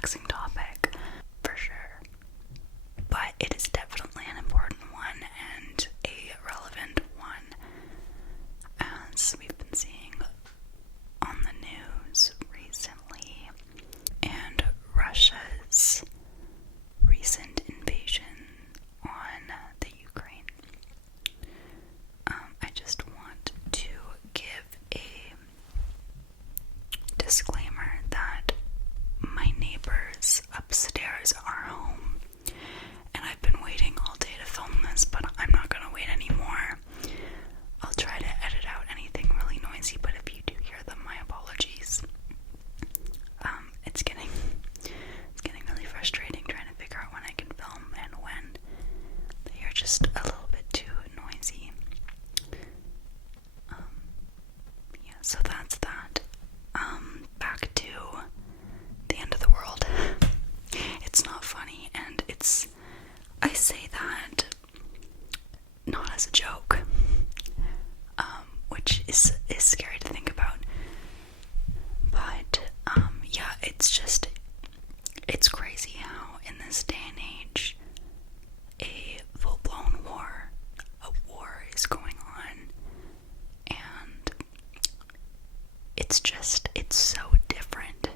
relaxing topic, for sure. But it is definitely an important one and a relevant one, as we've been seeing on the news recently, and Russia's recent invasion on the Ukraine. I just want to give a disclaimer that my neighbors upstairs are home, and I've been waiting all day to film this, but I'm not gonna wait anymore. I'll try to edit out anything really noisy, but if you do hear them, my apologies. It's getting really frustrating trying to figure out when I can film and when they are just a little bit too noisy. Yeah, so that's that. Back to the end of the world. It's not funny, and I say that not as a joke, which is scary to think about. But, yeah, it's crazy how in this day and age, a full-blown war is going on, and it's so different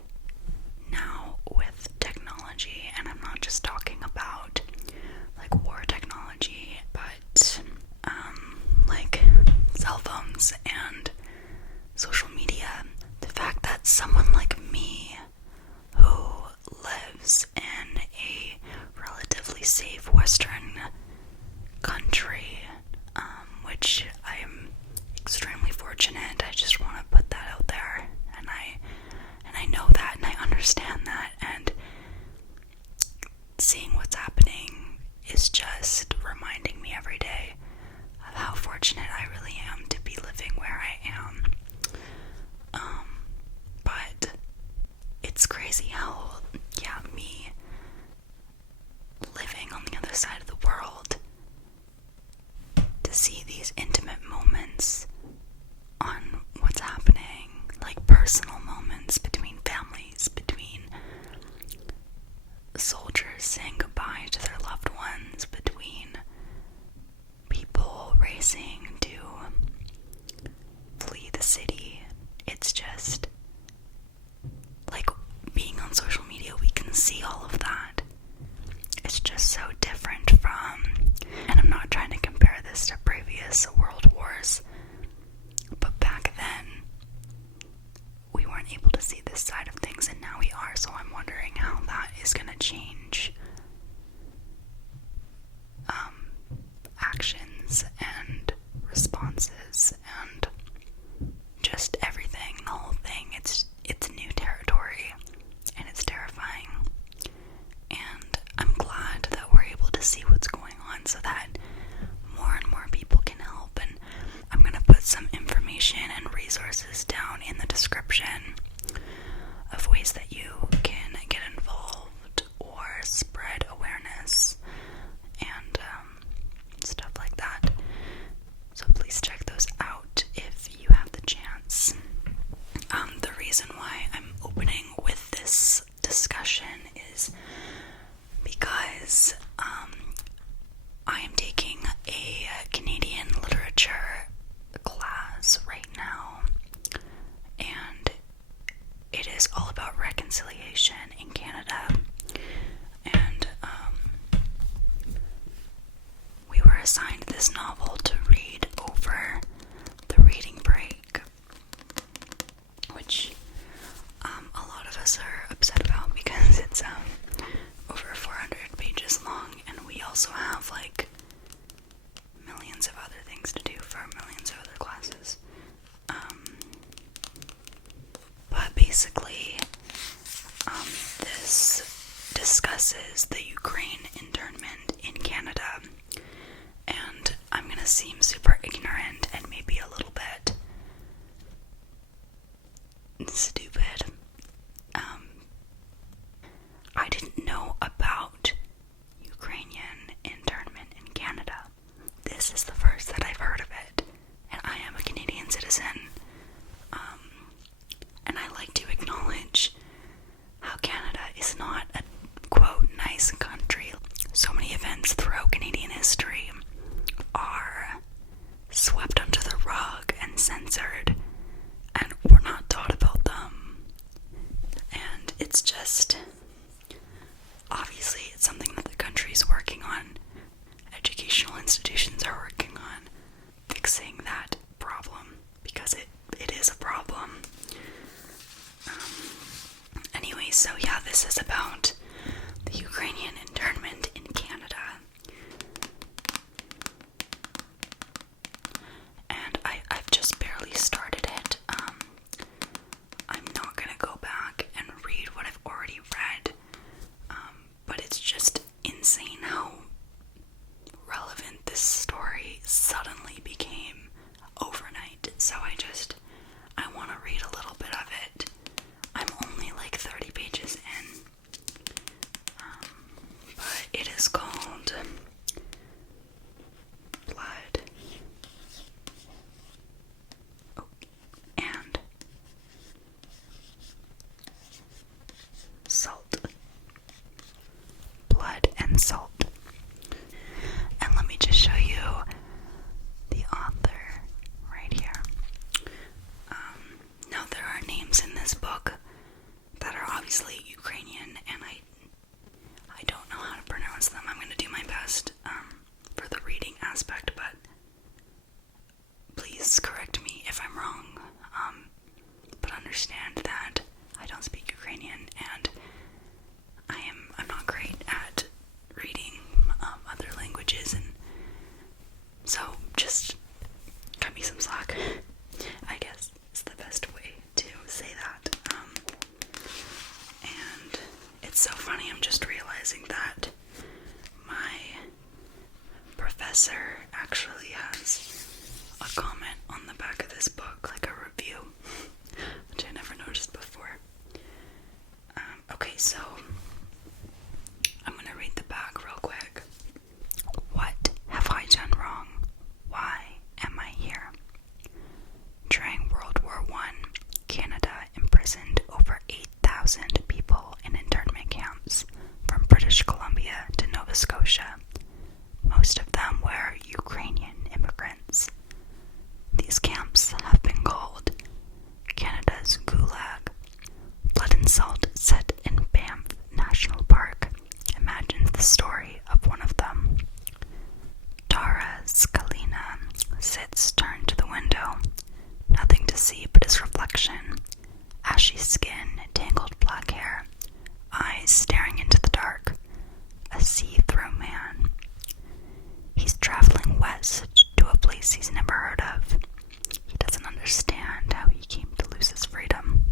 now with technology, and I'm not just talking about, like, war technology, but, like, cell phones and social media. The fact that someone like me, who lives in a relatively safe Western country, which I am extremely fortunate. I just want to put that out there, and I know that, and I understand that, and seeing what's happening is just reminding me every day of how fortunate I really am to be living where I am. But it's crazy how, yeah, me living on the other side of the world, to see these intimate moments on what's happening, like personal moments between families, between soldiers saying goodbye to their loved ones, between people racing to flee the city. It's just, like, being on social media, we can see all of that. It's just so different from, and I'm not trying to compare this to previous world wars, but back then, we weren't able to see this side of things, and now we are, so I'm wondering how that is going to change actions and responses and just everything, the whole thing. It's new territory, and it's terrifying, and I'm glad that we're able to see what's going on so that more and more people can help. And I'm going to put some information and resources down in the description of ways that you can get involved or spread awareness and stuff like that. So please check those out if you have the chance. The reason why I'm opening with this discussion is because I am taking a Canadian literature class right now, and it is all about reconciliation in Canada. And we were assigned this novel to read over the reading break, which a lot of us are upset about because it's over 400 pages long, and we also have like millions of other things to do for millions of other classes. But basically, this discusses the Ukraine internment in Canada, and I'm gonna seem super ignorant and maybe a little bit stupid. I didn't know about Ukrainian internment in Canada. This is the first that I've heard of it, and I am a Canadian citizen. And I like to acknowledge how Canada is not it's just, obviously it's something that the country's working on. Educational institutions are working on fixing that problem, because it is a problem. Anyway, so yeah, this is about the Ukrainian internment in Canada. And I've just barely started it. I'm not gonna go back and read what I've already read, but it's just insane how relevant this story suddenly became overnight. So I want to read a little bit of it. I'm only like 30 pages in, but it is called Blood and Salt. Blood and Salt. And let me just show you the author right here. Now there are names in this book that are obviously Ukrainian, and I don't know how to pronounce them. I'm going to do my best for the reading aspect, but please correct me if I'm wrong. But understand that I don't speak Ukrainian, and I'm not great at reading other languages, and so just cut me some slack, I guess is the best way to say that. And it's so funny, I'm just realizing that my professor actually has a comment on the back of this book, like a review, which I never noticed before. Okay, so I'm gonna read the back real quick. What have I done wrong? Why am I here? During World War I, Canada imprisoned over 8,000 people in internment camps from British Columbia to Nova Scotia. Most of them were Ukrainian immigrants. These camps have been called Canada's Gulag. Blood and Salt, set in Banff National Park, imagines the story of one of them. Tara Skalina sits turned to the window, nothing to see but his reflection, ashy skin, tangled black hair, eyes staring into the dark, a see-through man. He's traveling west to a place he's never heard of. He doesn't understand how he came to lose his freedom.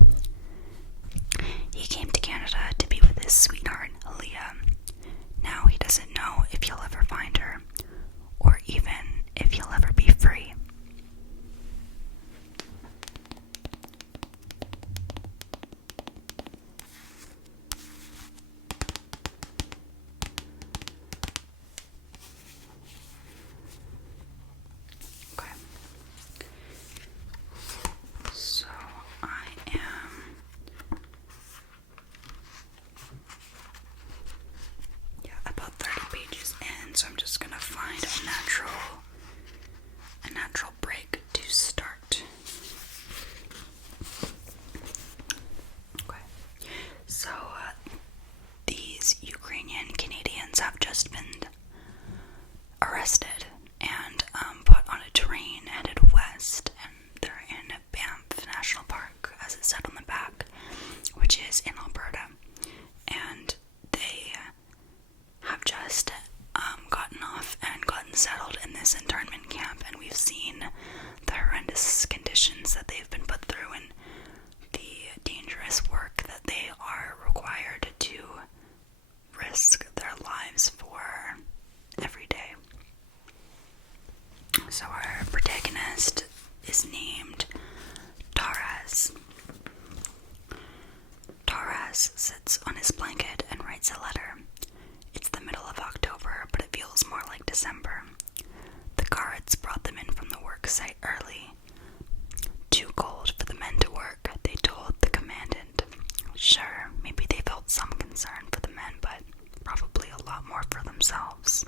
He came to Canada to be with his sweetheart, Aaliyah. Now he doesn't know if he'll ever find her, or even if he'll ever be free. Okay. So I am about 30 pages in, so I'm just gonna find a natural break to start. Okay, so these Ukrainian Canadians have just been arrested and put on a train headed west, and they're in Banff National Park, as it said on the back, which is in Alberta, and they have just gotten off and gotten settled in this internment camp, and we've seen the horrendous conditions that they've been put through and the dangerous work that they are required to risk their lives for every day. So our protagonist is named Taras. Taras sits on his blanket and writes a letter. It's the middle of October, but it feels more like December. The guards brought them in from the work site early. Too cold for the men to work, they told the commandant. Sure, maybe they felt some concern for the men, but probably a lot more for themselves.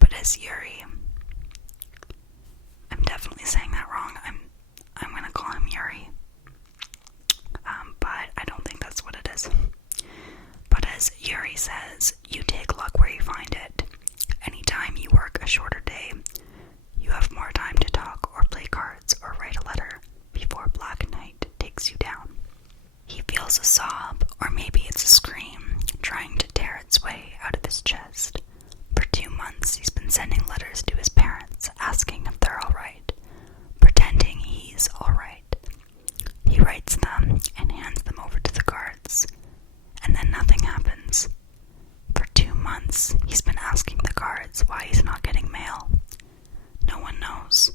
But as Yuri, I'm definitely saying that wrong. I'm gonna call him Yuri. But I don't think that's what it is. maybe it's a scream trying to tear its way out of his chest. For 2 months, he's been sending letters to his parents, asking if they're alright, pretending he's alright. He writes them and hands them over to the guards, and then nothing happens. For 2 months, he's been asking the guards why he's not getting mail. No one knows,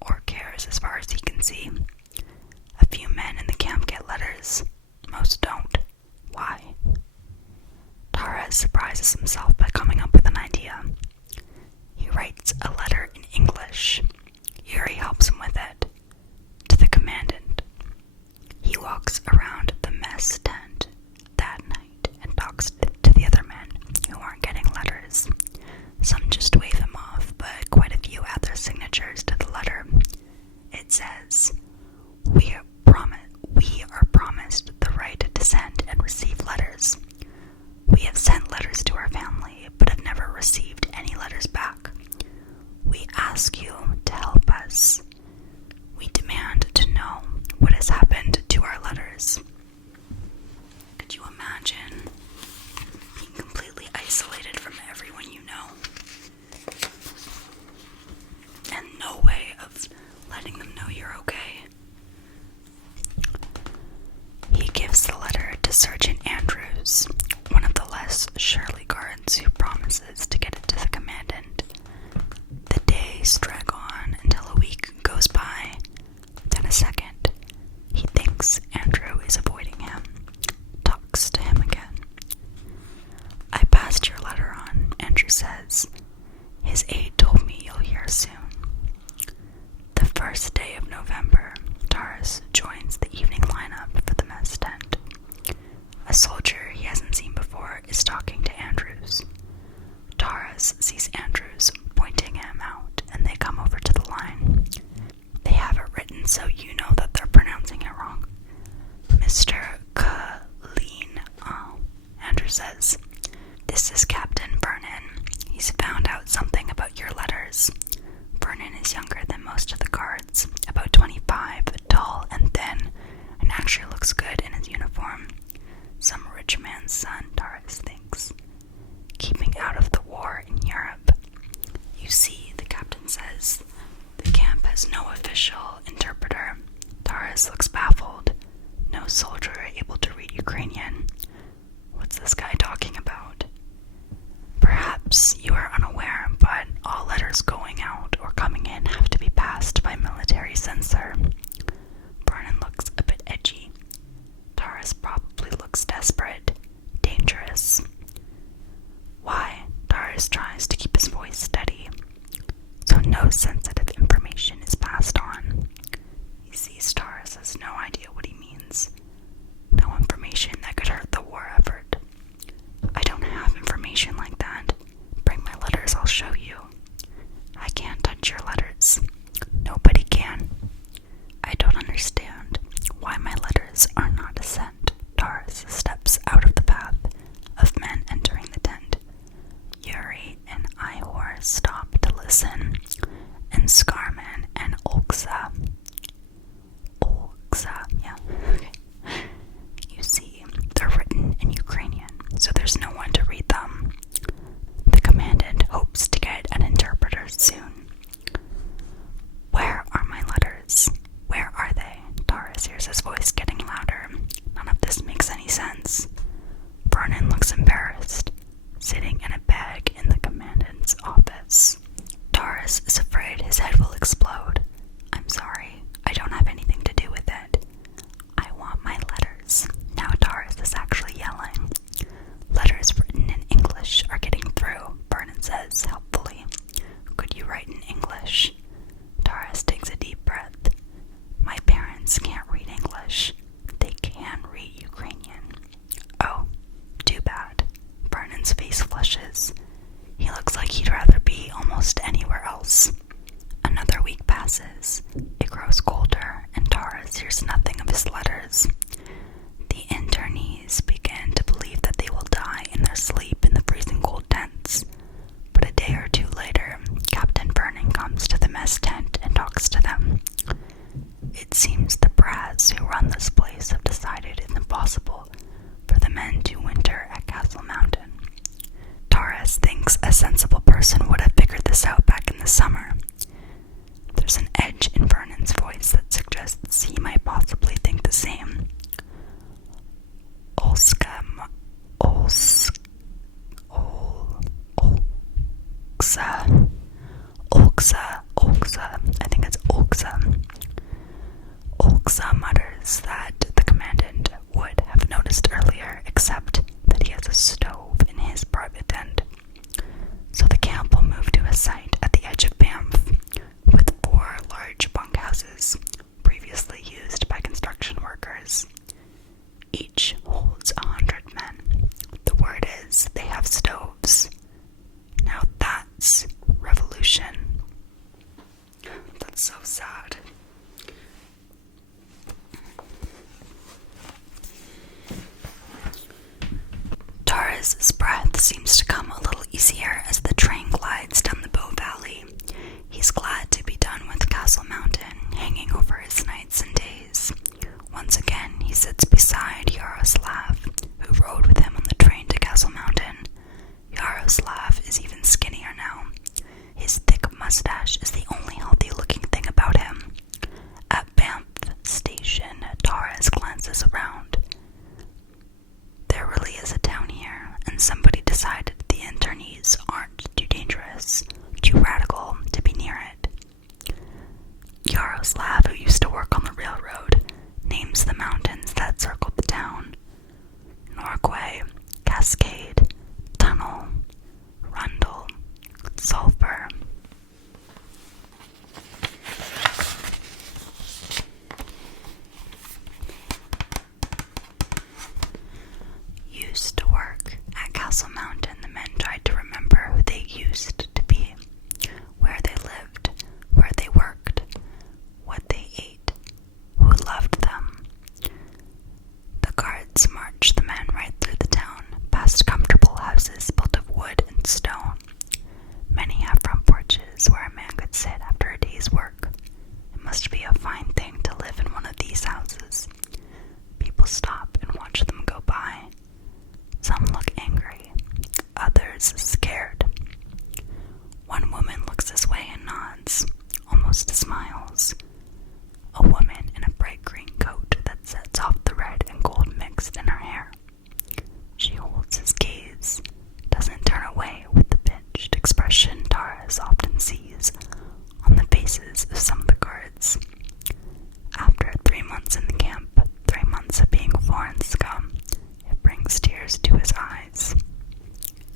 or cares as far as he can see. A few men in the camp get letters. Most don't. Why? Tara surprises himself by coming up with an idea. He writes a letter in English. Yuri helps him with it. To the commandant. He walks around the mess tent that night and talks to the other men who aren't getting letters. Some just wave him off, but quite a few add their signatures to the letter. It says, We are promised the right to send and receive letters. We have sent letters to our family, but have never received any letters back. We ask you to help us. We demand to know what has happened to our letters. Could you imagine being completely isolated from everyone you know? And no way of letting them know you're okay. He gives the letter to Sergeant Andrews, one of the less surely guards who promises to get it to the commandant. The days drag on until a week goes by, then a second. He thinks Andrew is avoiding him, talks to him again. I passed your letter on, Andrew says. His aide told me you'll hear soon. The first day of November, Taurus joins the evening lineup for the mess tent. A mountains that circled the town: Norquay, Cascade, Tunnel, Rundle, Sulphur. Used to work at Castle Mountain, the men tried to remember who they used to be, where they lived, where they worked, what they ate, who loved them. The guards marched the men right through the town, past comfortable houses built of wood and stone. Many have front porches where a man could sit after a day's work. It must be a fine thing to live in one of these houses. People stop and watch them go by. Some look angry, others scared. One woman looks this way and nods, almost smiles. A woman in a bright green coat that sets off the red and gold mixed in her hair. She holds his gaze, doesn't turn away with the pinched expression Taurus often sees on the faces of some of the guards. After 3 months in the camp, 3 months of being foreign scum, it brings tears to his eyes.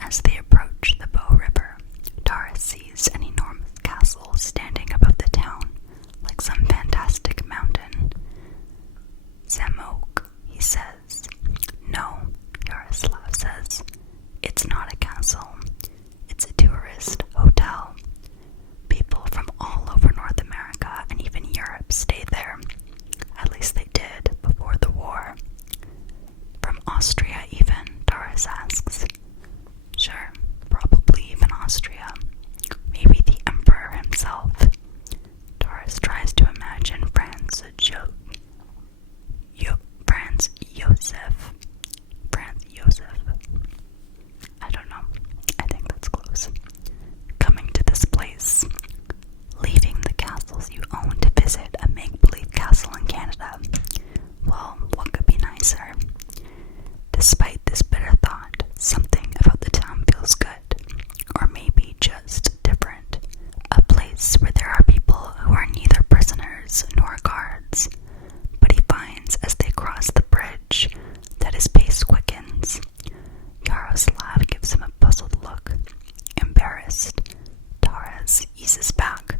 As they approach the Bow River, Taurus sees an enormous castle standing above the town, like some fantastic mountain. Zemok, he says. No, Yaroslav says. It's not a castle. It's a tourist hotel. People from all over North America and even Europe stay there. At least they did before the war. From Austria even, Taurus asks. Sure, probably even Austria. Maybe the emperor himself. Taurus tries to imagine Franz Joseph. I don't know. I think that's close. Coming to this place. Leaving the castles you own to visit a make-believe castle in Canada. Well, what could be nicer? Despite this bitter thought, something about the town feels good. Or maybe just different. A place where there are people who are neither prisoners nor guards. But he finds as they cross the bridge that his pace quickens. Yaroslav gives him a puzzled look. Embarrassed, Taurus eases back.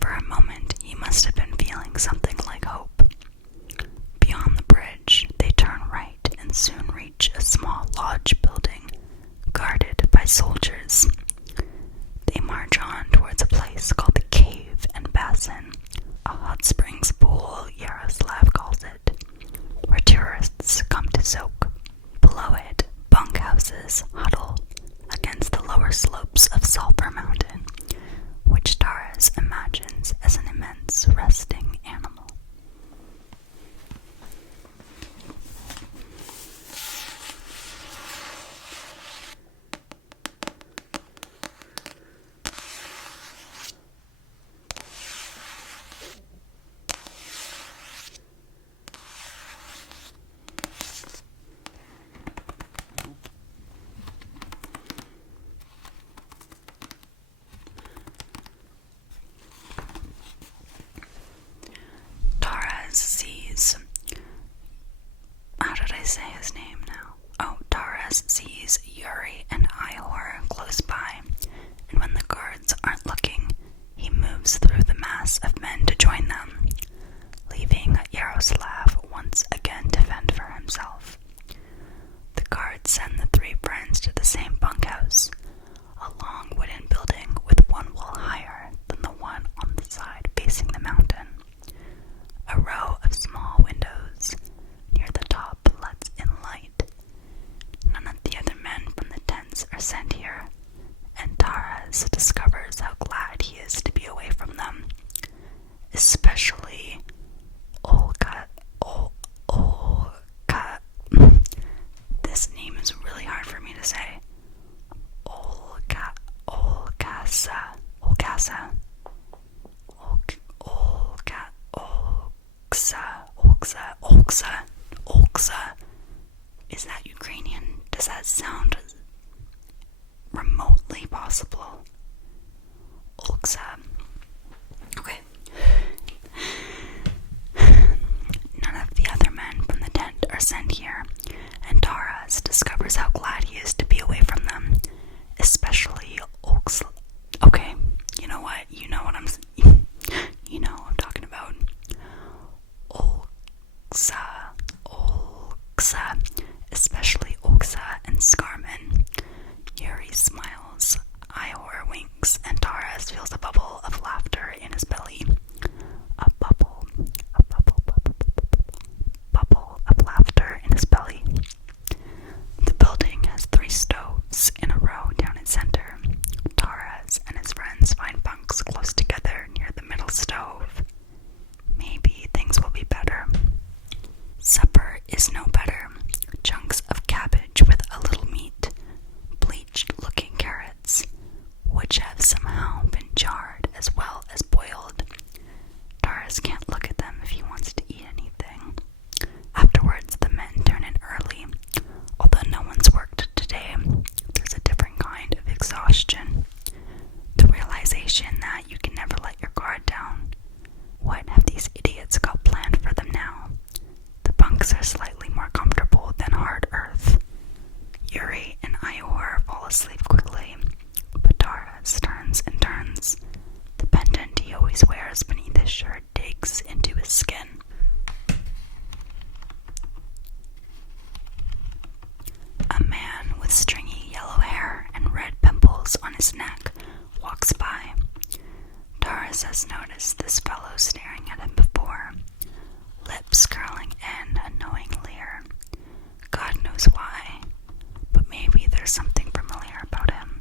For a moment, he must have been feeling something like hope. Beyond the bridge, they turn right and soon reach a small lodge building, guarded by soldiers. They march on towards a place called the Cave and Basin, a hot springs pool, Yaroslav calls it, where tourists come to soak. Below it, bunkhouses huddle against the lower slopes of Sulphur Mountain, which Taurus imagines as an immense resting animal. Taurus sees Yuri and Ihor close by, and when the guards aren't looking, he moves through the mass of men to join them, leaving Yaroslav once again to fend for himself. The guards send the three friends to the same bunkhouse, a long wooden building with one wall higher than the one on the side facing the mountain. A row of small windows near the top lets in light. None of the other men from the tents are sent here, and Taurus discovers how glad he is to be away from them, especially Olga. This name is really hard for me to say. Olga. Is that Ukrainian? Does that sound remotely possible? Olga. Okay. None of the other are sent here, and Taras discovers how glad he is to be away from them, especially Oaks. Okay, you know what? You know what I'm talking about. Olxa, especially Olxa and Scarman. Yuri smiles, Ihor winks, and Taras feels a bubble of laughter in his belly. A bubble of laughter in his belly. The building has 3 stoves in a row down its center. Taras and his friends find bunks close together near the middle stove. Maybe things will be better. Supper is no better. Chunks of cabbage with a little meat, bleached-looking carrots, which have somehow been jarred as well as boiled. Taras can't look at them if he wants to eat anything. Afterwards, the men turn in early. Although no one's worked today, there's a different kind of exhaustion. The realization that you can never let your guard down. What have these idiots got planned for them now? The bunks are slightly more comfortable than hard earth. Yuri and Ihor fall asleep quickly, but Taras turns and turns. The pendant he always wears beneath his shirt digs into his skin. A man with stringy yellow hair and red pimples on his neck walks by. Taras has noticed this fellow staring at him before, lips curling in a knowing leer. God knows why, but maybe there's something familiar about him.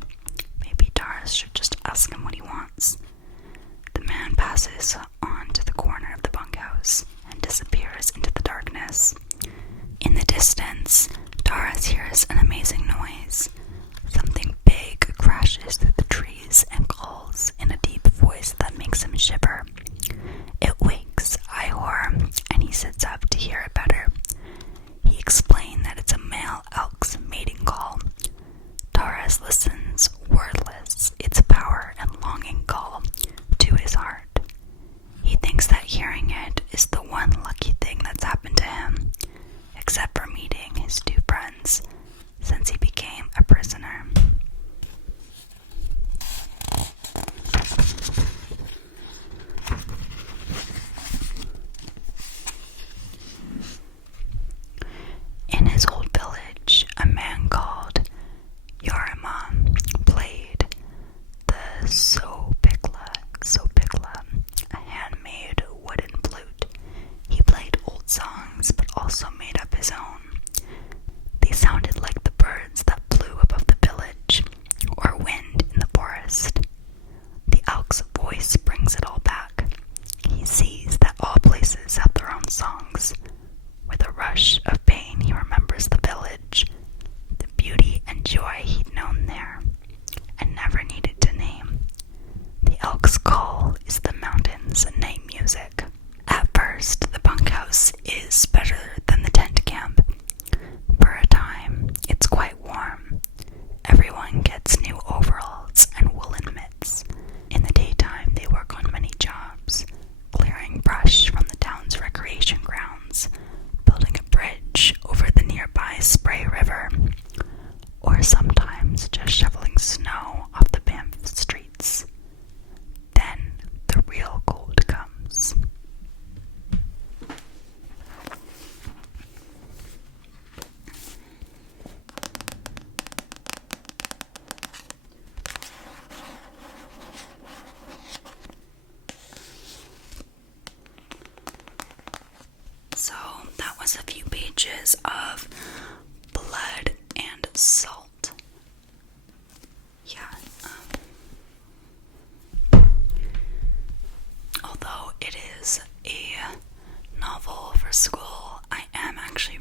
Maybe Taras should just ask him what he wants. The man passes on to the corner of the bunkhouse and disappears into the darkness. In the distance, Taras hears an amazing noise. Something big crashes through the trees and calls in a deep voice that makes him shiver. It wakes Ihor, and he sits up to hear it better. He explains that it's a male elk's mating call. Taras listens, wordless, its power and longing call to his heart. He thinks that hearing it is the one lucky thing that's happened to him, except for meeting his 2 friends since he became a prisoner. In his old village, a man called Yarima played the sopikla, a handmade wooden flute. He played old songs, but also made up his own. They sounded like the birds that flew above the village, or wind in the forest. The elk's voice brings it all back. He sees that all places have their own songs. With a rush of pain, he remembers the village, the beauty and joy he'd known there, and never needed to name. The elk's call is the mountain's night music. At first, the bunkhouse is better than the tent camp. For a time, it's quite warm. Everyone gets new overalls and woolen mitts. In the daytime, they work on many jobs, clearing brush from the town's recreation grounds, building a bridge over the nearby Spray River, or sometimes just shoveling snow off the Banff streets. Then the real cold comes. So that was a few pages of blood and salt. Yeah. Although it is a novel for school, I am actually